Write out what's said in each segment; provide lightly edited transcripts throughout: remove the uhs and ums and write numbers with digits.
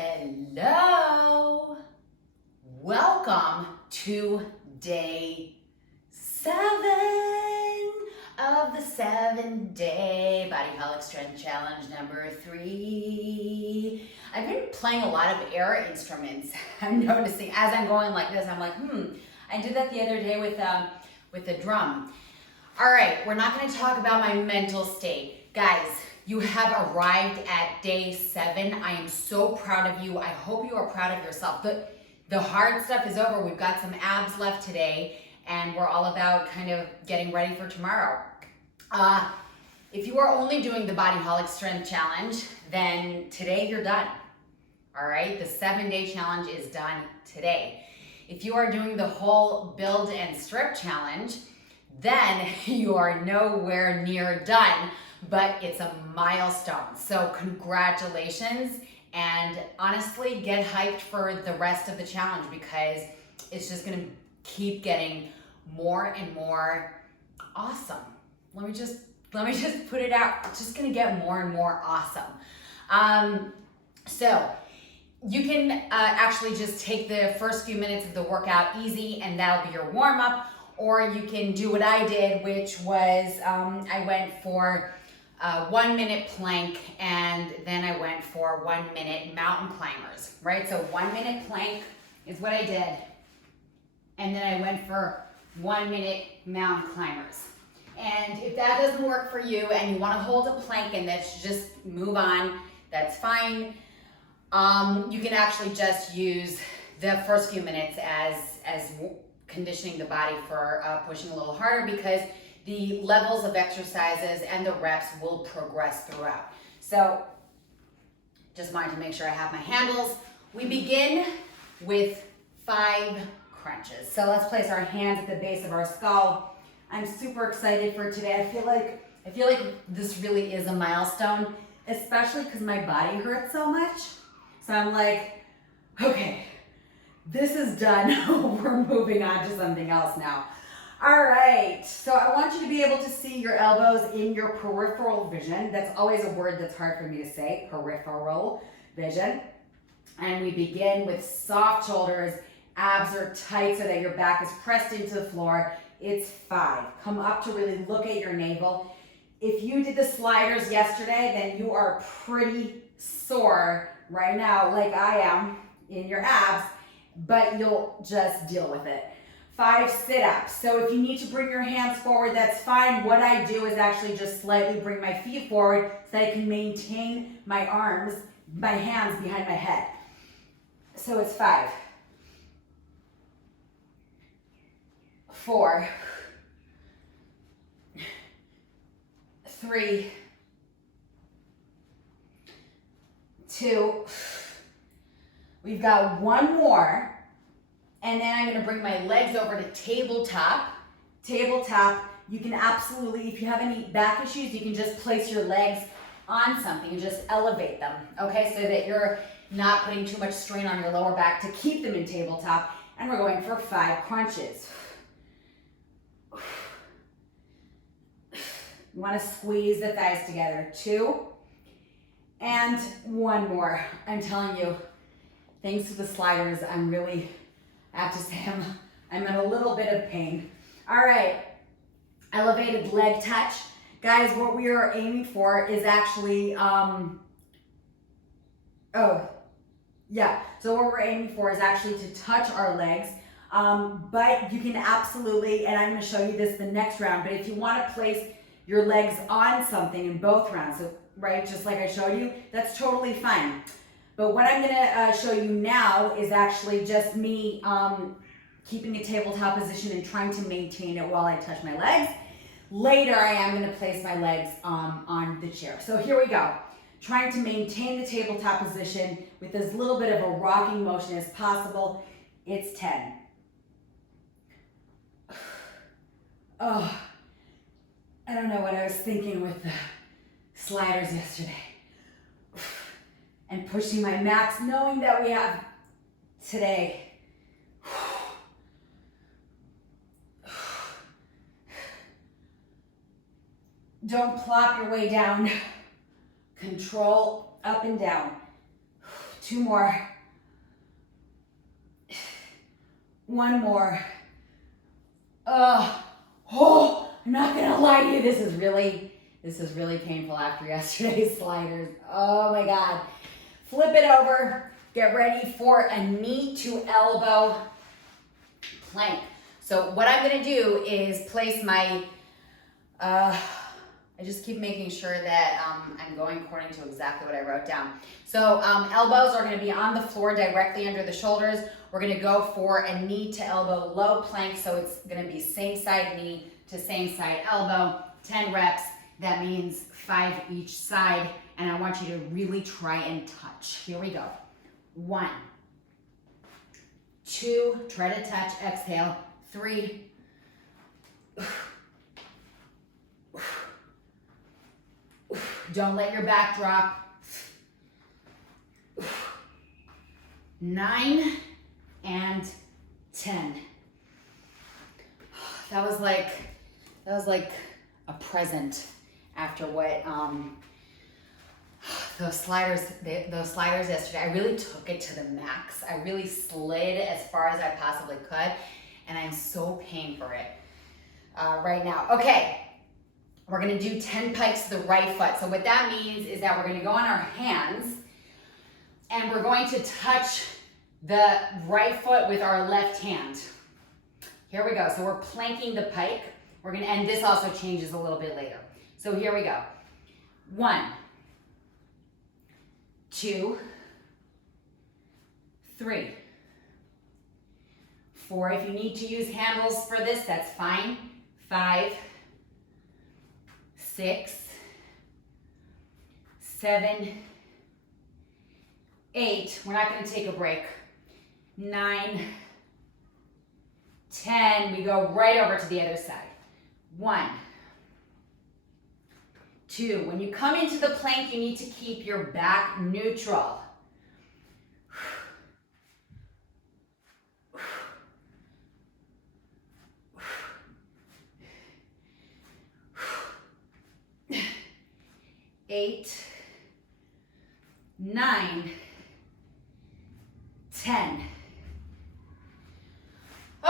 Hello! Welcome to day 7 of the 7-day Body Holic Strength Challenge number 3. I've been playing a lot of air instruments. I'm noticing as I'm going like this, I'm like, I did that the other day with a drum. All right, we're not going to talk about my mental state. Guys, you have arrived at day 7. I am so proud of you. I hope you are proud of yourself. The hard stuff is over. We've got some abs left today, and we're all about kind of getting ready for tomorrow. If you are only doing the Body Holic Strength Challenge, then today you're done. All right, the 7-day challenge is done today. If you are doing the whole build and strip challenge, then you are nowhere near done, but it's a milestone. So congratulations, and honestly, get hyped for the rest of the challenge because it's just gonna keep getting more and more awesome. Let me just put it out. It's just gonna get more and more awesome. So you can actually just take the first few minutes of the workout easy, and that'll be your warm-up. Or you can do what I did, which was I went for 1 minute plank, and then I went for 1 minute mountain climbers, right? So 1 minute plank is what I did. And then I went for 1 minute mountain climbers. And if that doesn't work for you and you wanna hold a plank and that's just move on, that's fine. You can actually just use the first few minutes as conditioning the body for pushing a little harder, because the levels of exercises and the reps will progress throughout. So just wanted to make sure I have my handles. We begin with 5 crunches. So let's place our hands at the base of our skull. I'm super excited for today. I feel like this really is a milestone, especially because my body hurts so much. So I'm like, okay, this is done. We're moving on to something else now. All right, so I want you to be able to see your elbows in your peripheral vision. That's always a word that's hard for me to say, peripheral vision. And we begin with soft shoulders, abs are tight so that your back is pressed into the floor. It's 5. Come up to really look at your navel. If you did the sliders yesterday, then you are pretty sore right now, like I am in your abs, but you'll just deal with it. 5 sit-ups. So if you need to bring your hands forward, that's fine. What I do is actually just slightly bring my feet forward so that I can maintain my arms, my hands behind my head. So it's 5, 4, 3, 2, we've got 1 more, and then I'm gonna bring my legs over to tabletop. Tabletop, you can absolutely, if you have any back issues, you can just place your legs on something and just elevate them, okay? So that you're not putting too much strain on your lower back to keep them in tabletop. And we're going for 5 crunches. You wanna squeeze the thighs together. 2, and 1 more. I'm telling you, thanks to the sliders, I have to say I'm in a little bit of pain. All right, elevated leg touch. Guys, what we are aiming for is actually, so what we're aiming for is actually to touch our legs, but you can absolutely, and I'm gonna show you this the next round, but if you wanna place your legs on something in both rounds, so, right, just like I showed you, that's totally fine. But what I'm gonna show you now is actually just me keeping a tabletop position and trying to maintain it while I touch my legs. Later, I am gonna place my legs on the chair. So here we go. Trying to maintain the tabletop position with as little bit of a rocking motion as possible. It's 10. Oh, I don't know what I was thinking with the sliders yesterday. And pushing my max, knowing that we have today. Don't plop your way down. Control up and down. 2 more. 1 more. Oh, I'm not gonna lie to you, this is really painful after yesterday's sliders. Oh my God. Flip it over, get ready for a knee to elbow plank. So what I'm gonna do is place my, I just keep making sure that I'm going according to exactly what I wrote down. So elbows are gonna be on the floor directly under the shoulders. We're gonna go for a knee to elbow low plank. So it's gonna be same side knee to same side elbow, 10 reps. That means 5 each side. And I want you to really try and touch. Here we go. 1, 2, try to touch, exhale. 3, 'Don't let your back drop. 9 and 10. That was like a present after what those sliders yesterday. I really took it to the max. I really slid as far as I possibly could, and I'm so paying for it right now. Okay. We're gonna do 10 pikes to the right foot. So what that means is that we're gonna go on our hands and we're going to touch the right foot with our left hand. Here we go. So we're planking the pike. And this also changes a little bit later. So here we go. 1, 2, 3, 4. If you need to use handles for this, that's fine. 5, 6, 7, 8. We're not going to take a break. 9, 10. We go right over to the other side. 1, 2. When you come into the plank, you need to keep your back neutral. 8, 9, 10.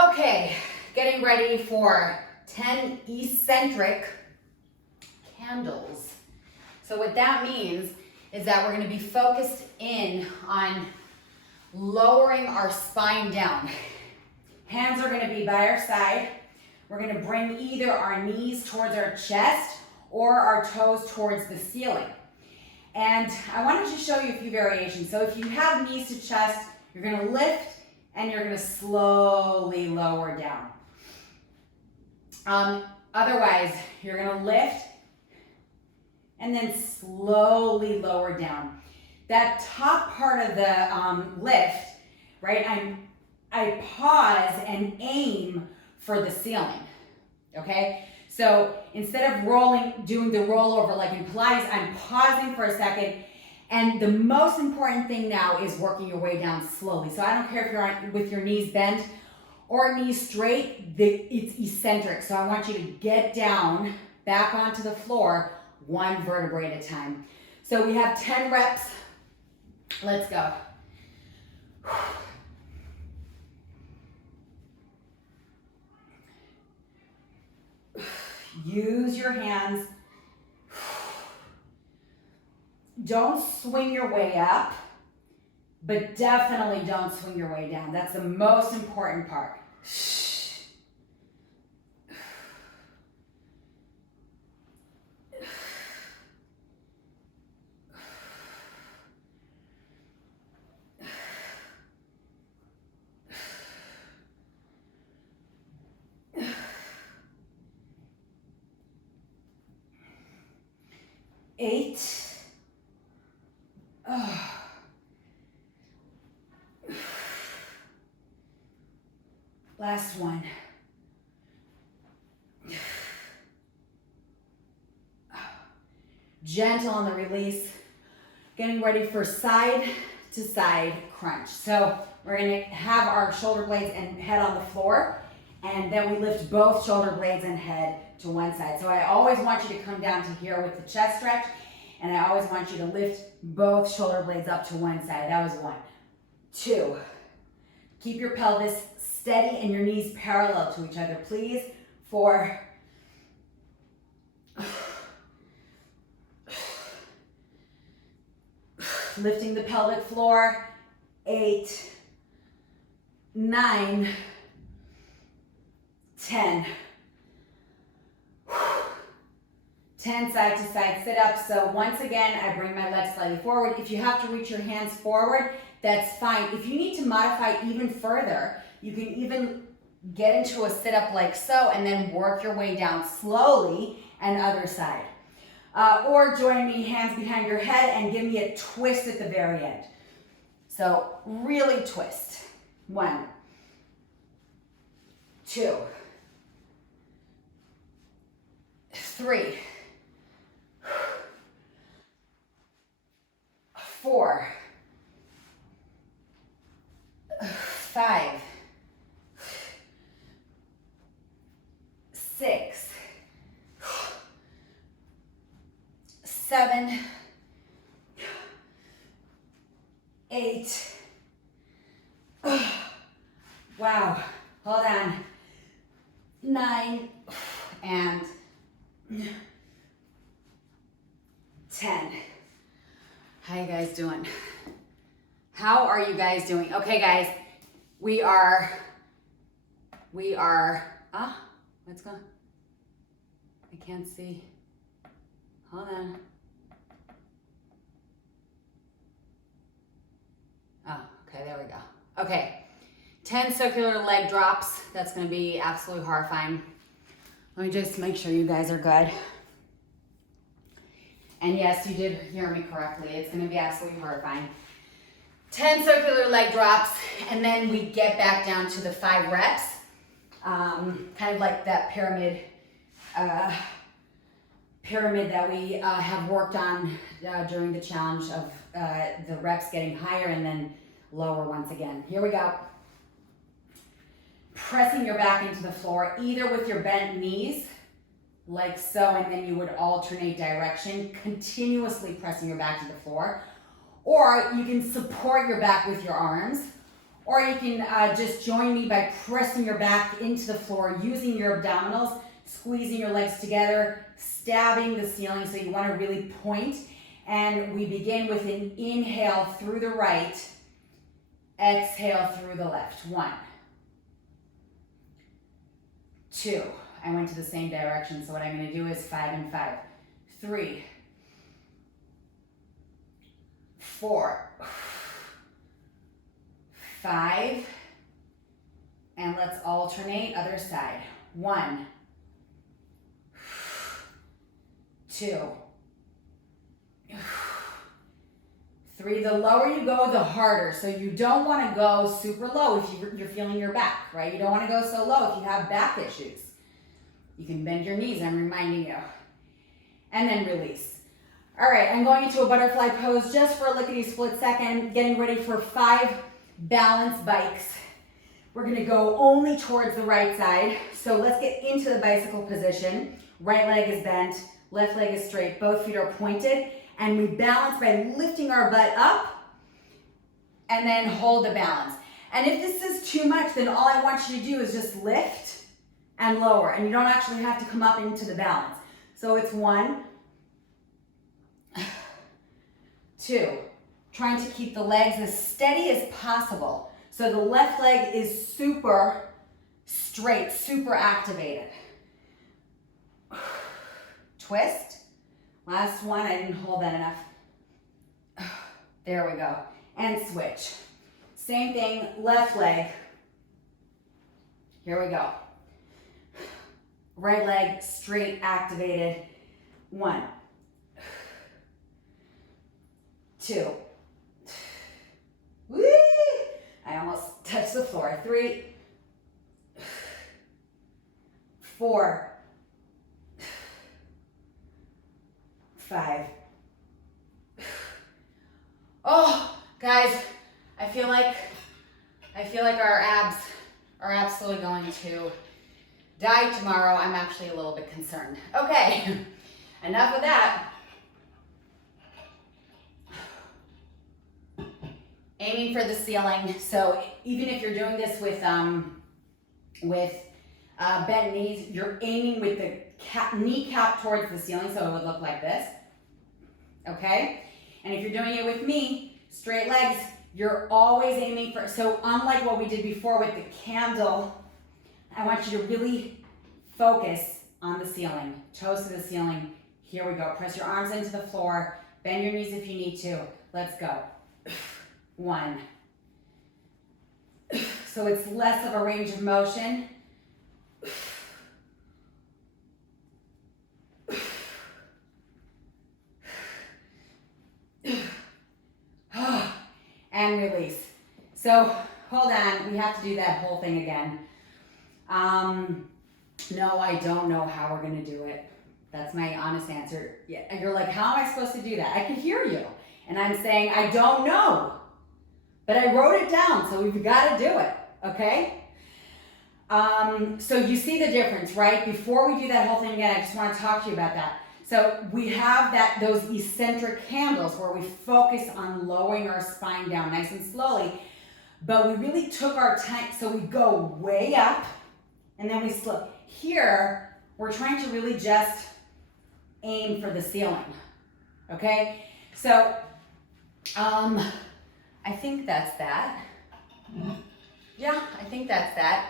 Okay, getting ready for 10 eccentric candles. So what that means is that we're going to be focused in on lowering our spine down. Hands are going to be by our side. We're going to bring either our knees towards our chest or our toes towards the ceiling. And I wanted to show you a few variations. So if you have knees to chest, you're going to lift and you're going to slowly lower down. Otherwise, you're going to lift and then slowly lower down. That top part of the lift, right, I pause and aim for the ceiling, okay? So instead of doing the rollover like in Pilates, I'm pausing for a second. And the most important thing now is working your way down slowly. So I don't care if you're with your knees bent or knees straight, it's eccentric. So I want you to get down, back onto the floor, 1 vertebrae at a time. So we have 10 reps. Let's go. Use your hands. Don't swing your way up, but definitely don't swing your way down. That's the most important part. 8. Last one. Gentle on the release. Getting ready for side to side crunch. So we're going to have our shoulder blades and head on the floor, and then we lift both shoulder blades and head to one side. So I always want you to come down to here with the chest stretch, And I always want you to lift both shoulder blades up to one side. That was 1. 2. Keep your pelvis steady and your knees parallel to each other, please. 4. Lifting the pelvic floor. 8. 9. 10. 10 side to side sit ups. So once again, I bring my legs slightly forward. If you have to reach your hands forward, that's fine. If you need to modify even further, you can even get into a sit up like so and then work your way down slowly and other side. Or join me, hands behind your head, and give me a twist at the very end. So really twist. 1, 2, 3, 4, 5, 6, 7, 8. Wow. Hold on. 9 and 10. How you guys doing? How are you guys doing? Okay, guys, we are, what's going on? I can't see. Hold on. Oh, okay, there we go. Okay, 10 circular leg drops. That's gonna be absolutely horrifying. Let me just make sure you guys are good. And yes, you did hear me correctly. It's gonna be absolutely horrifying. 10 circular leg drops, and then we get back down to the 5 reps. Kind of like that pyramid that we have worked on during the challenge of the reps getting higher and then lower once again. Here we go. Pressing your back into the floor, either with your bent knees, like so, and then you would alternate direction, continuously pressing your back to the floor. Or you can support your back with your arms, or you can just join me by pressing your back into the floor, using your abdominals, squeezing your legs together, stabbing the ceiling, so you want to really point. And we begin with an inhale through the right, exhale through the left. 1, 2. I went to the same direction, so what I'm going to do is 5 and 5. 3, 4, 5, and let's alternate other side. 1, 2, 3. The lower you go, the harder. So you don't want to go super low if you're feeling your back, right? You don't want to go so low if you have back issues. You can bend your knees, I'm reminding you. And then release. All right, I'm going into a butterfly pose just for a lickety-split second, getting ready for 5 balance bikes. We're gonna go only towards the right side. So let's get into the bicycle position. Right leg is bent, left leg is straight, both feet are pointed, and we balance by lifting our butt up and then hold the balance. And if this is too much, then all I want you to do is just lift and lower, and you don't actually have to come up into the balance. So it's 1, 2, trying to keep the legs as steady as possible. So the left leg is super straight, super activated. Twist. Last one, I didn't hold that enough. There we go. And switch. Same thing, left leg. Here we go. Right leg straight, activated. 1, 2. Woo! I almost touched the floor. 3, 4, 5. Oh, guys, I feel like our abs are absolutely going to die tomorrow. I'm actually a little bit concerned. Okay, enough of that. aiming for the ceiling. So even if you're doing this with bent knees, you're aiming with the kneecap towards the ceiling, so it would look like this, okay? And if you're doing it with me, straight legs, you're always aiming for, so unlike what we did before with the candle, I want you to really focus on the ceiling, toes to the ceiling. Here we go. Press your arms into the floor, bend your knees if you need to. Let's go. 1. So it's less of a range of motion. And release. So hold on, we have to do that whole thing again. No, I don't know how we're gonna do it. That's my honest answer. Yeah, and you're like, how am I supposed to do that? I can hear you. And I'm saying, I don't know. But I wrote it down, so we've got to do it, okay? So you see the difference, right? Before we do that whole thing again, I just want to talk to you about that. So we have those eccentric handles where we focus on lowering our spine down nice and slowly, but we really took our time, so we go way up, and then we slow. Here, we're trying to really just aim for the ceiling, okay? So, I think that's that. Yeah, I think that's that.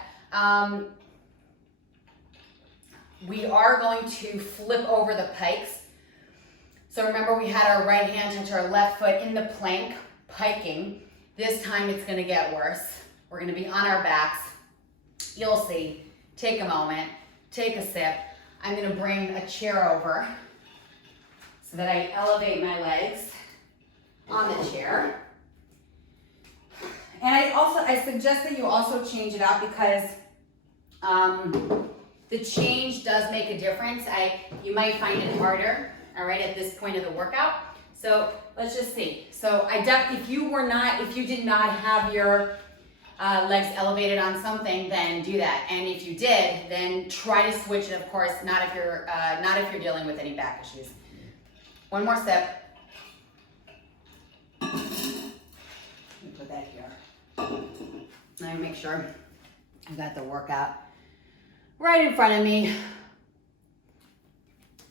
We are going to flip over the pikes. So remember, we had our right hand touch our left foot in the plank, piking. This time it's gonna get worse. We're gonna be on our backs. You'll see. Take a moment, take a sip. I'm gonna bring a chair over so that I elevate my legs on the chair. And I suggest that you also change it up because the change does make a difference. You might find it harder, all right, at this point of the workout. So let's just see. So if you did not have your legs elevated on something, then do that. And if you did, then try to switch it. Of course, not if you're dealing with any back issues. One more sip. Let me put that here. Let me make sure I've got the workout right in front of me.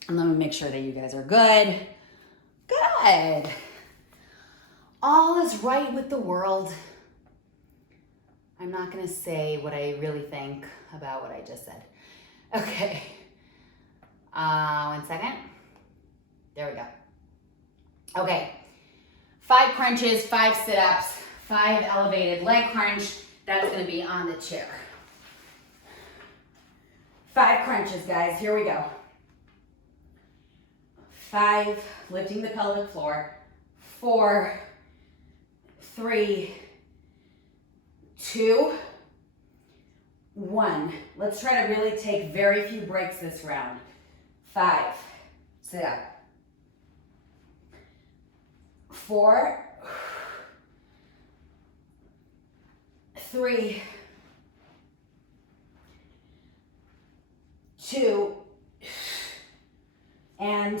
And let me make sure that you guys are good. Good. All is right with the world. I'm not going to say what I really think about what I just said. Okay. 1 second. There we go. Okay. 5 crunches, 5 sit-ups, 5 elevated leg crunch. That's going to be on the chair. 5 crunches, guys. Here we go. 5, lifting the pelvic floor. 4, 3, 2, 1. Let's try to really take very few breaks this round. 5, sit up. 4, 3, 2, and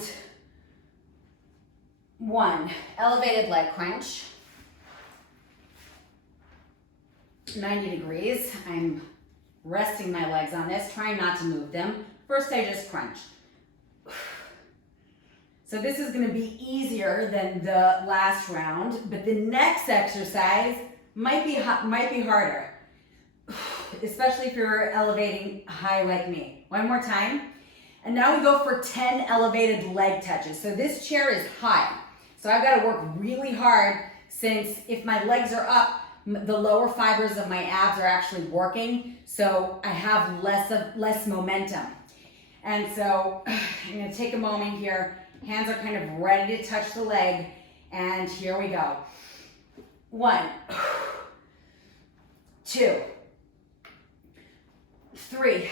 1. Elevated leg crunch. 90 degrees. I'm resting my legs on this, trying not to move them. First, I just crunch. So this is going to be easier than the last round, but the next exercise might be harder, especially if you're elevating high like me. One more time. And now we go for 10 elevated leg touches. So this chair is high. So I've got to work really hard, since if my legs are up, the lower fibers of my abs are actually working. So I have less momentum. And so I'm going to take a moment here. Hands are kind of ready to touch the leg. And here we go. 1, 2, 3,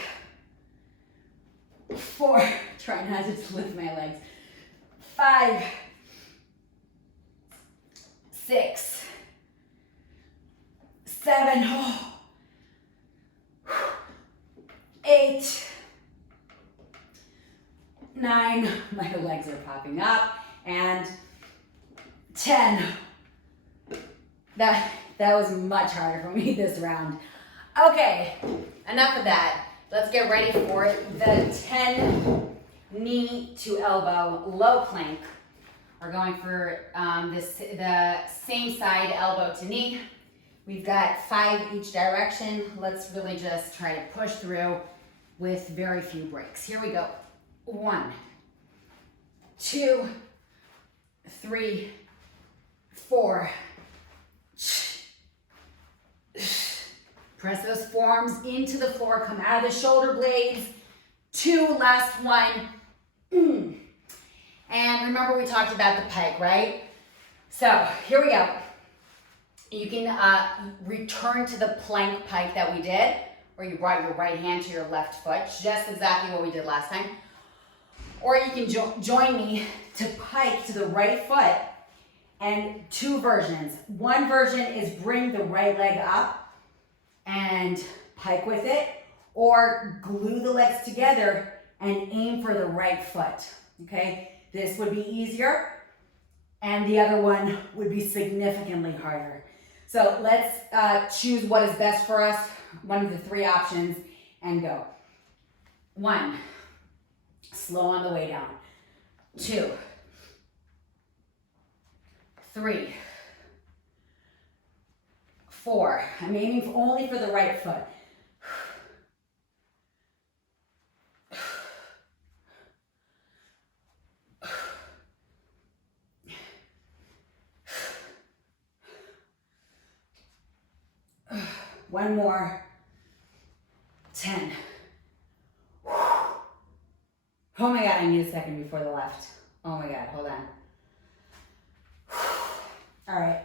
4. Try not to lift my legs. 5, 6, 7, 8, 9, my legs are popping up, and 10. That was much harder for me this round. Okay, enough of that. Let's get ready for the 10 knee to elbow low plank. We're going for the same side, elbow to knee. We've got 5 each direction. Let's really just try to push through with very few breaks. Here we go. 1, 2, 3, 4. Press those forearms into the floor. Come out of the shoulder blades. 2, last one. And remember we talked about the pike, right? So here we go. You can return to the plank pike that we did, where you brought your right hand to your left foot, just exactly what we did last time. Or you can join me to pike to the right foot, and 2 versions. One version is bring the right leg up and pike with it, or glue the legs together and aim for the right foot, okay? This would be easier, and the other one would be significantly harder. So let's choose what is best for us, one of the 3 options, and go. 1, slow on the way down. 2, 3, 4. I'm aiming only for the right foot. 1 more. 10. Oh my God, I need a second before the left. Oh my God, hold on. All right,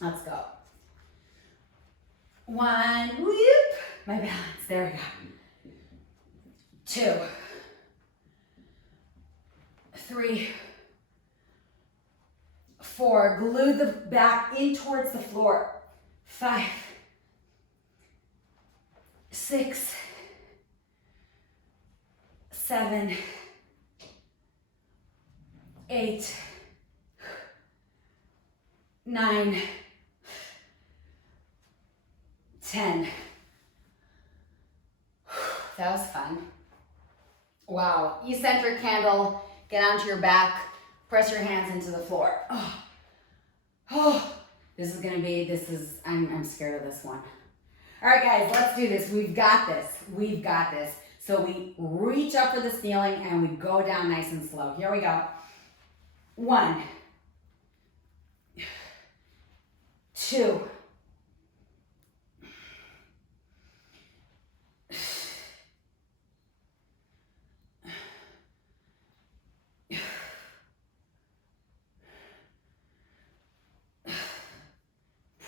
let's go. 1, whoop, my balance, there we go. 2, 3, 4, glue the back in towards the floor. 5, 6, 7, 8, 9, 10. That was fun. Wow. Eccentric candle. Get onto your back. Press your hands into the floor. Oh. I'm scared of this one. All right, guys, let's do this. We've got this. We've got this. So we reach up for the ceiling and we go down nice and slow. Here we go. 1, 2, 3.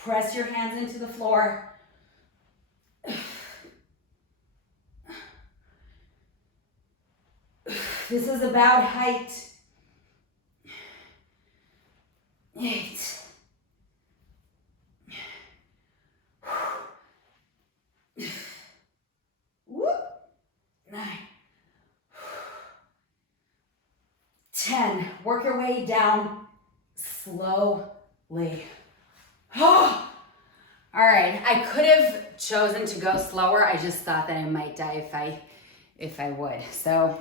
Press your hands into the floor. 4. This is about height. 8. Whoop. 9. 10. Work your way down slowly. Oh. All right, I could have chosen to go slower. I just thought that I might die if I would. So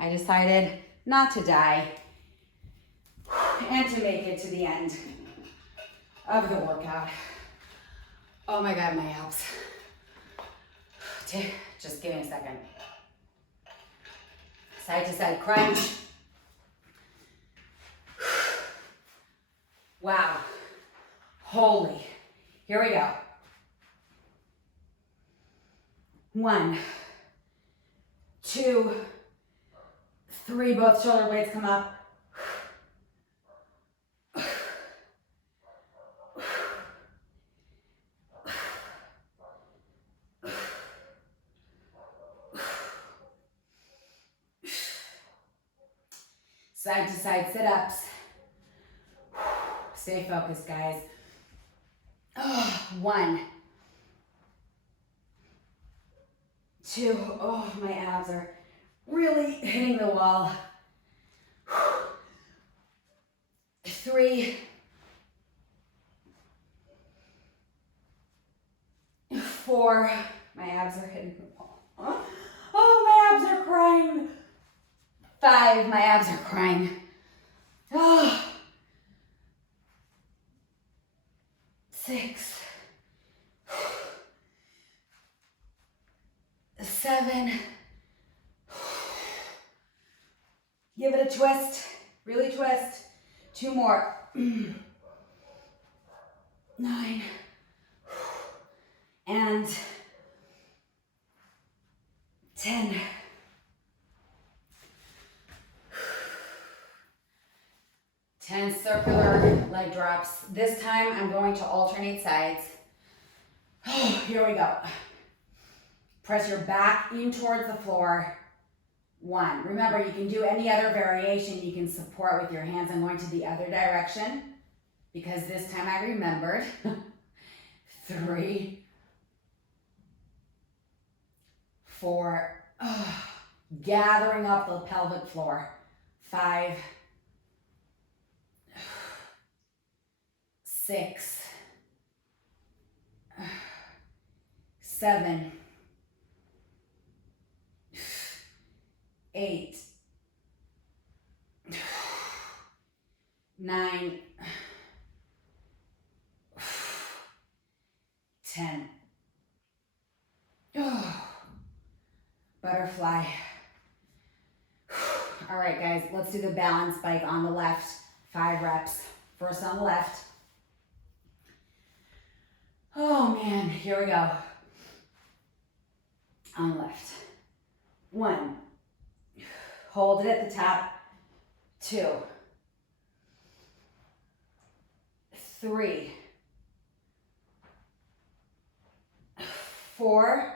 I decided not to die and to make it to the end of the workout. Oh my God, my abs. Just give me a second. Side to side crunch. Wow. Holy. Here we go. 1, 2, 3. Both shoulder blades come up. Side to side sit-ups. Stay focused, guys. 1, 2. Oh, my abs are really hitting the wall. 3, 4, my abs are hitting the wall. Oh, my abs are crying. 5, my abs are crying. Oh. 6, 7, give it a twist, really twist. 2 more. 9, and 10. Circular leg drops. This time I'm going to alternate sides. Here we go. Press your back in towards the floor. 1. Remember, you can do any other variation. You can support with your hands. I'm going to the other direction because this time I remembered. 3, 4, gathering up the pelvic floor. 5, 6, 7, 8, 9, 10. Butterfly. All right, guys, let's do the balance bike on the left. 5 reps. First on the left. Oh man, here we go. On the left. 1. Hold it at the top. 2. 3. 4.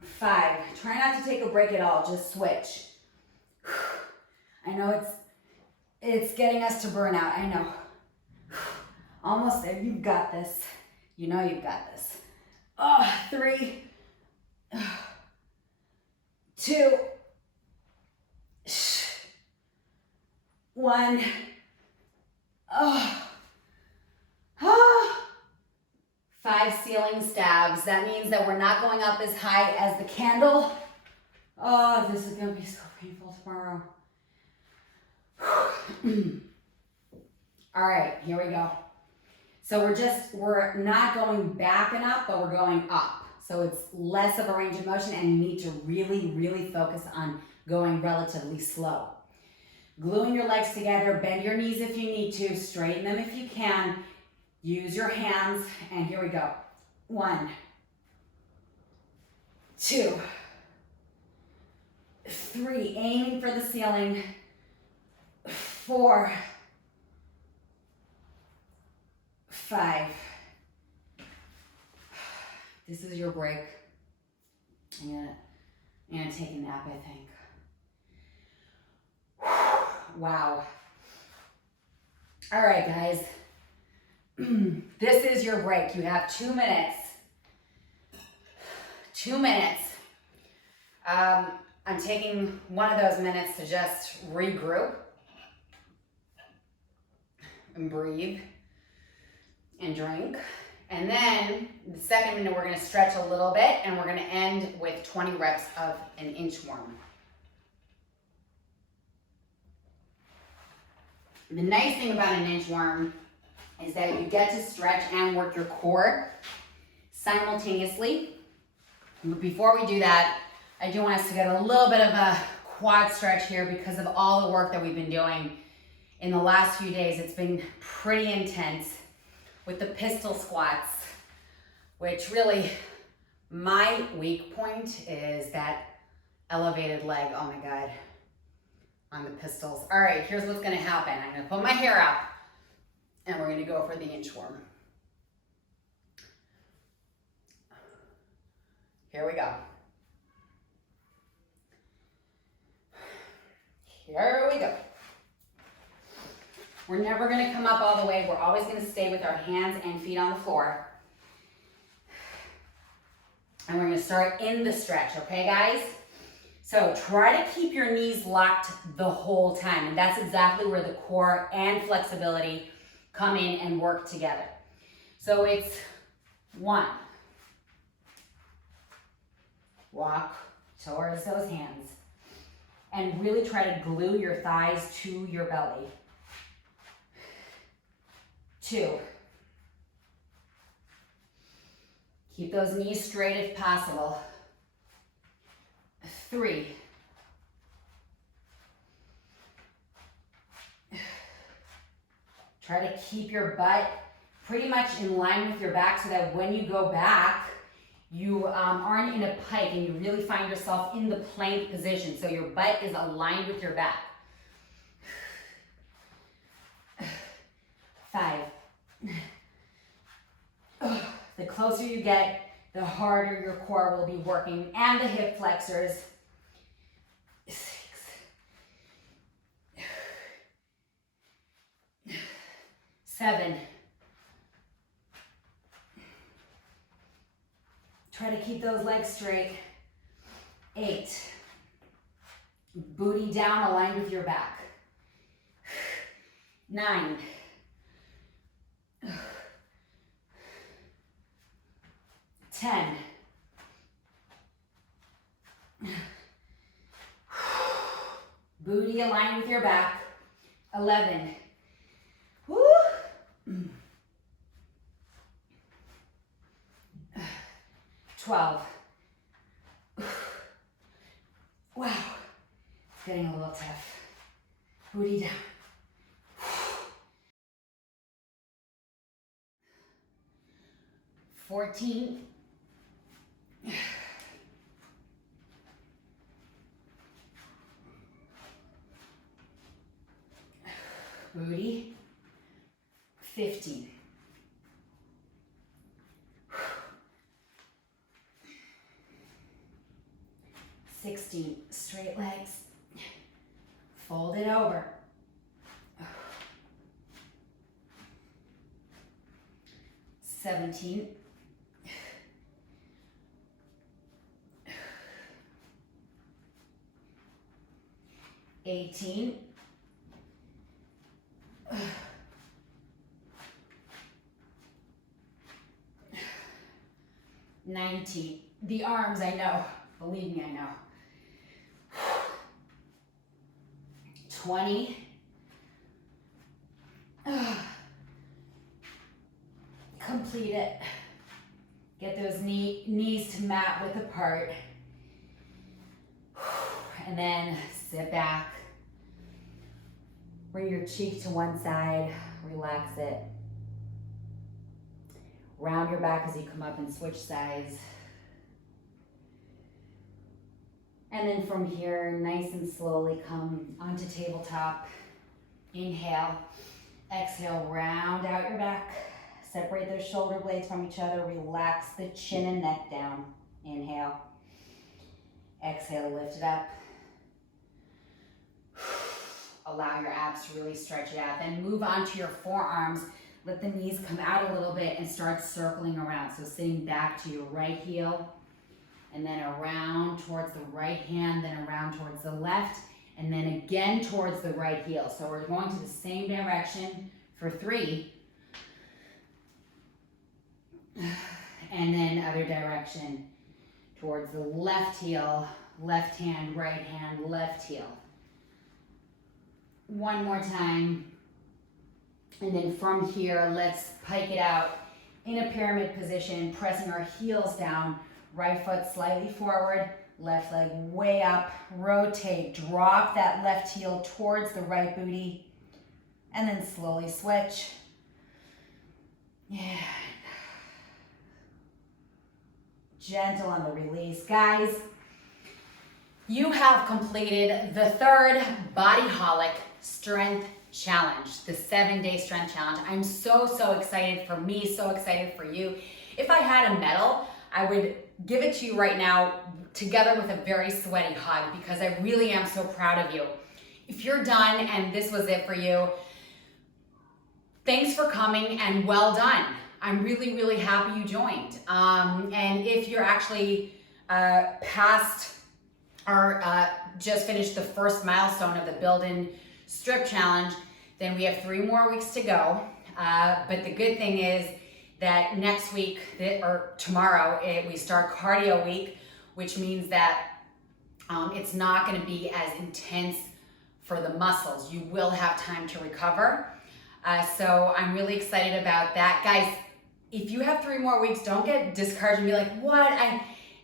5. Try not to take a break at all, just switch. I know it's getting us to burnout, I know. Almost there, you've got this. You know you've got this. 3, 2, 1. 5 ceiling stabs. That means that we're not going up as high as the candle. Oh, this is gonna be so painful tomorrow. All right, here we go. So we're not going back and up, but we're going up. So it's less of a range of motion and you need to really, really focus on going relatively slow. Gluing your legs together, bend your knees if you need to, straighten them if you can. Use your hands, and here we go. 1, 2, 3, aiming for the ceiling. 4, 5. This is your break. I'm gonna take a nap, I think. Wow. All right, guys. This is your break. You have 2 minutes. 2 minutes. I'm taking one of those minutes to just regroup and breathe and drink. And then the second minute, we're gonna stretch a little bit and we're gonna end with 20 reps of an inchworm. The nice thing about an inchworm is that you get to stretch and work your core simultaneously. But before we do that, I do want us to get a little bit of a quad stretch here because of all the work that we've been doing in the last few days. It's been pretty intense with the pistol squats, which really, my weak point is that elevated leg, oh my God, on the pistols. All right, here's what's gonna happen. I'm gonna put my hair up and we're gonna go for the inchworm. Here we go. Here we go. We're never gonna come up all the way. We're always gonna stay with our hands and feet on the floor. And we're gonna start in the stretch, okay guys? So try to keep your knees locked the whole time. And that's exactly where the core and flexibility come in and work together. So it's 1. Walk towards those hands and really try to glue your thighs to your belly. 2. Keep those knees straight if possible. 3. Try to keep your butt pretty much in line with your back so that when you go back, you aren't in a pike and you really find yourself in the plank position. So your butt is aligned with your back. 5. The closer you get, the harder your core will be working and the hip flexors. 6. 7. Try to keep those legs straight. 8. Booty down, aligned with your back. 9. 10. Booty aligned with your back. 11. Woo. 12. Wow, it's getting a little tough. Booty down. 14. 15. 16. Straight legs. Fold it over. 17. 18. 19. The arms, I know. Believe me, I know. 20. Complete it. Get those knees to mat width apart. And then sit back. Bring your cheek to one side. Relax it. Round your back as you come up and switch sides. And then from here, nice and slowly come onto tabletop. Inhale. Exhale, round out your back. Separate those shoulder blades from each other. Relax the chin and neck down. Inhale. Exhale, lift it up. Allow your abs to really stretch it out. Then move onto your forearms. Let the knees come out a little bit and start circling around. So sitting back to your right heel, and then around towards the right hand, then around towards the left, and then again towards the right heel. So we're going to the same direction for 3. And then other direction towards the left heel, left hand, right hand, left heel. One more time. And then from here, let's pike it out in a pyramid position, pressing our heels down, right foot slightly forward, left leg way up, rotate, drop that left heel towards the right booty, and then slowly switch. Yeah. Gentle on the release. Guys, you have completed the 3rd Bodyholic Strength Challenge, the 7-day strength challenge. I'm so excited for me, so excited for you. If I had a medal, I would give it to you right now together with a very sweaty hug because I really am so proud of you. If you're done and this was it for you, thanks for coming and well done. I'm really happy you joined. And if you're actually past or just finished the first milestone of the Build-In Strip Challenge, then we have 3 more weeks to go. But the good thing is that next week or tomorrow we start cardio week, which means that it's not going to be as intense for the muscles. You will have time to recover. So I'm really excited about that. Guys, if you have 3 more weeks, don't get discouraged and be like, what?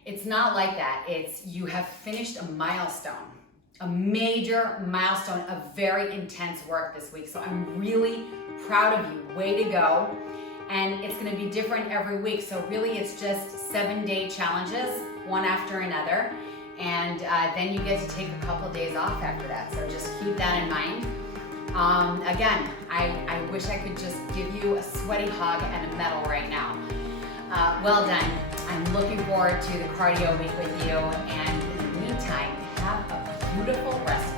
It's not like that. It's you have finished a milestone, a major milestone of very intense work this week. So I'm really proud of you. Way to go. And it's going to be different every week. So really it's just 7-day challenges, one after another. And then you get to take a couple of days off after that. So just keep that in mind. Again, I wish I could just give you a sweaty hug and a medal right now. Well done. I'm looking forward to the cardio week with you. And in the meantime, have a beautiful rest